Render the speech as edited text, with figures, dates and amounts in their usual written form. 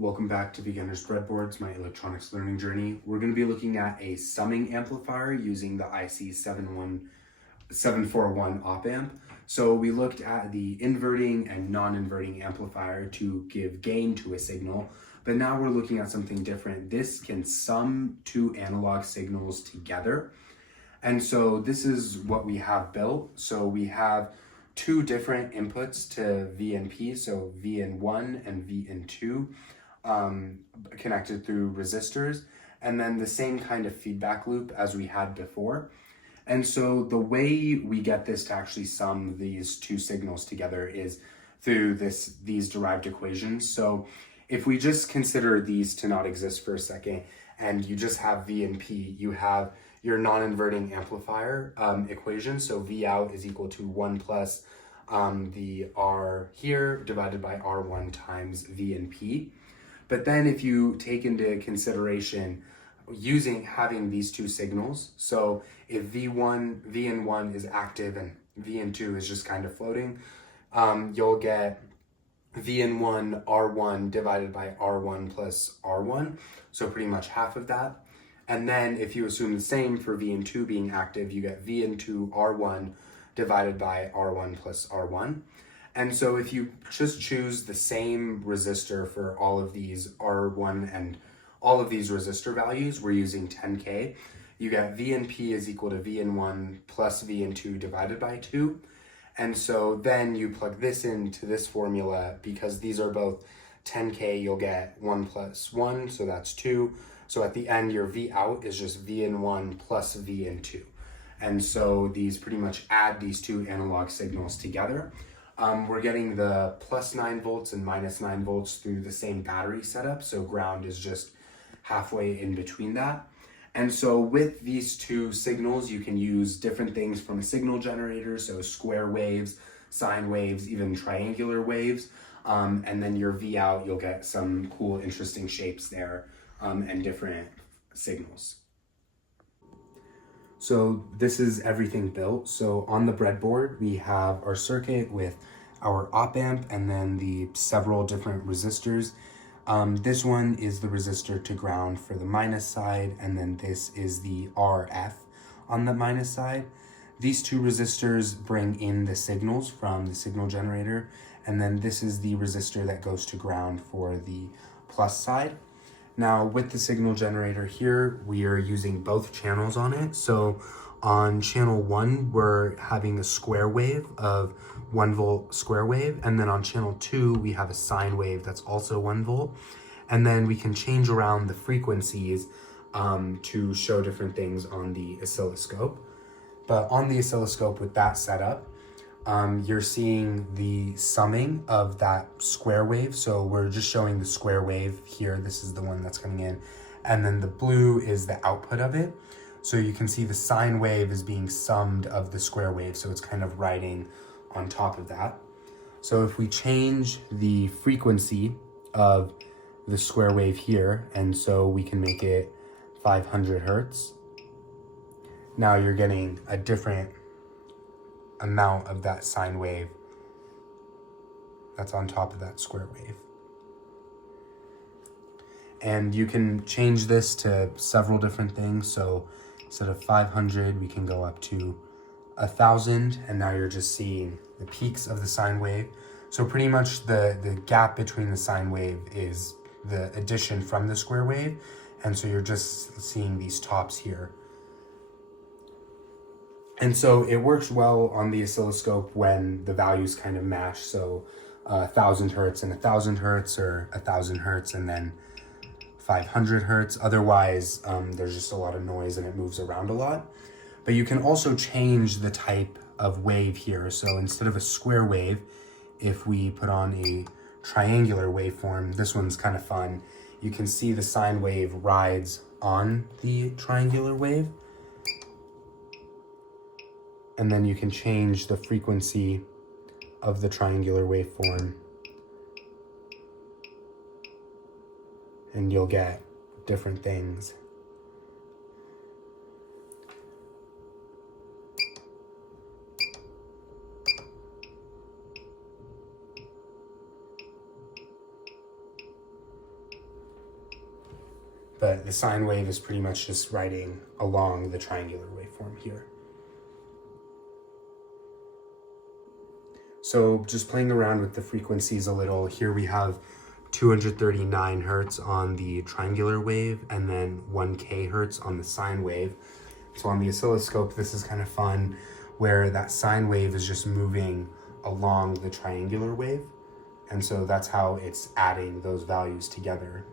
Welcome back to Beginner's Breadboards, my electronics learning journey. We're going to be looking at a summing amplifier using the IC741 op amp. So we looked at the inverting and non-inverting amplifier to give gain to a signal, but now we're looking at something different. This can sum two analog signals together. And so this is what we have built. So we have two different inputs to V and P, so V in 1 and V in 2. Connected through resistors, and then the same kind of feedback loop as we had before. And so the way we get this to actually sum these two signals together is through these derived equations. So if we just consider these to not exist for a second, and you just have V and P, you have your non-inverting amplifier equation. So V out is equal to 1 plus the R here divided by R1 times V and P. But then if you take into consideration having these two signals, so if V in 1 is active and V in 2 is just kind of floating, you'll get V in 1 R1 divided by R1 plus R1, so pretty much half of that. And then if you assume the same for V in 2 being active, you get V in 2 R1 divided by R1 plus R1. And so if you just choose the same resistor for all of these R1 and all of these resistor values, we're using 10K, you get V in P is equal to V in 1 plus V in 2 divided by 2. And so then you plug this into this formula, because these are both 10K, you'll get 1 plus 1, so that's 2. So at the end, your V out is just V in 1 plus V in 2. And so these pretty much add these two analog signals together. We're getting the plus 9 volts and minus 9 volts through the same battery setup, so ground is just halfway in between that. And so with these two signals, you can use different things from a signal generator, so square waves, sine waves, even triangular waves, and then your V out, you'll get some cool, interesting shapes there, and different signals. So this is everything built. So on the breadboard, we have our circuit with our op amp and then the several different resistors. This one is the resistor to ground for the minus side, and then this is the RF on the minus side. These two resistors bring in the signals from the signal generator, and then this is the resistor that goes to ground for the plus side. Now with the signal generator here, we are using both channels on it. So on channel 1, we're having a square wave of 1 volt square wave. And then on channel 2, we have a sine wave that's also 1 volt. And then we can change around the frequencies to show different things on the oscilloscope. But on the oscilloscope with that setup, you're seeing the summing of that square wave. So we're just showing the square wave here. This is the one that's coming in. And then the blue is the output of it. So you can see the sine wave is being summed of the square wave. So it's kind of riding on top of that. So if we change the frequency of the square wave here, and so we can make it 500 hertz. Now you're getting a different amount of that sine wave that's on top of that square wave. And you can change this to several different things. So instead of 500, we can go up to 1,000, and now you're just seeing the peaks of the sine wave. So pretty much the gap between the sine wave is the addition from the square wave, and so you're just seeing these tops here. And so it works well on the oscilloscope when the values kind of match. So 1,000 hertz and 1,000 hertz, or 1,000 hertz and then 500 hertz. Otherwise, there's just a lot of noise and it moves around a lot. But you can also change the type of wave here. So instead of a square wave, if we put on a triangular waveform, this one's kind of fun. You can see the sine wave rides on the triangular wave. And then you can change the frequency of the triangular waveform, and you'll get different things. but the sine wave is pretty much just riding along the triangular waveform here. So just playing around with the frequencies a little, here we have 239 hertz on the triangular wave and then 1K hertz on the sine wave. So on the oscilloscope, this is kind of fun, where that sine wave is just moving along the triangular wave. And so that's how it's adding those values together.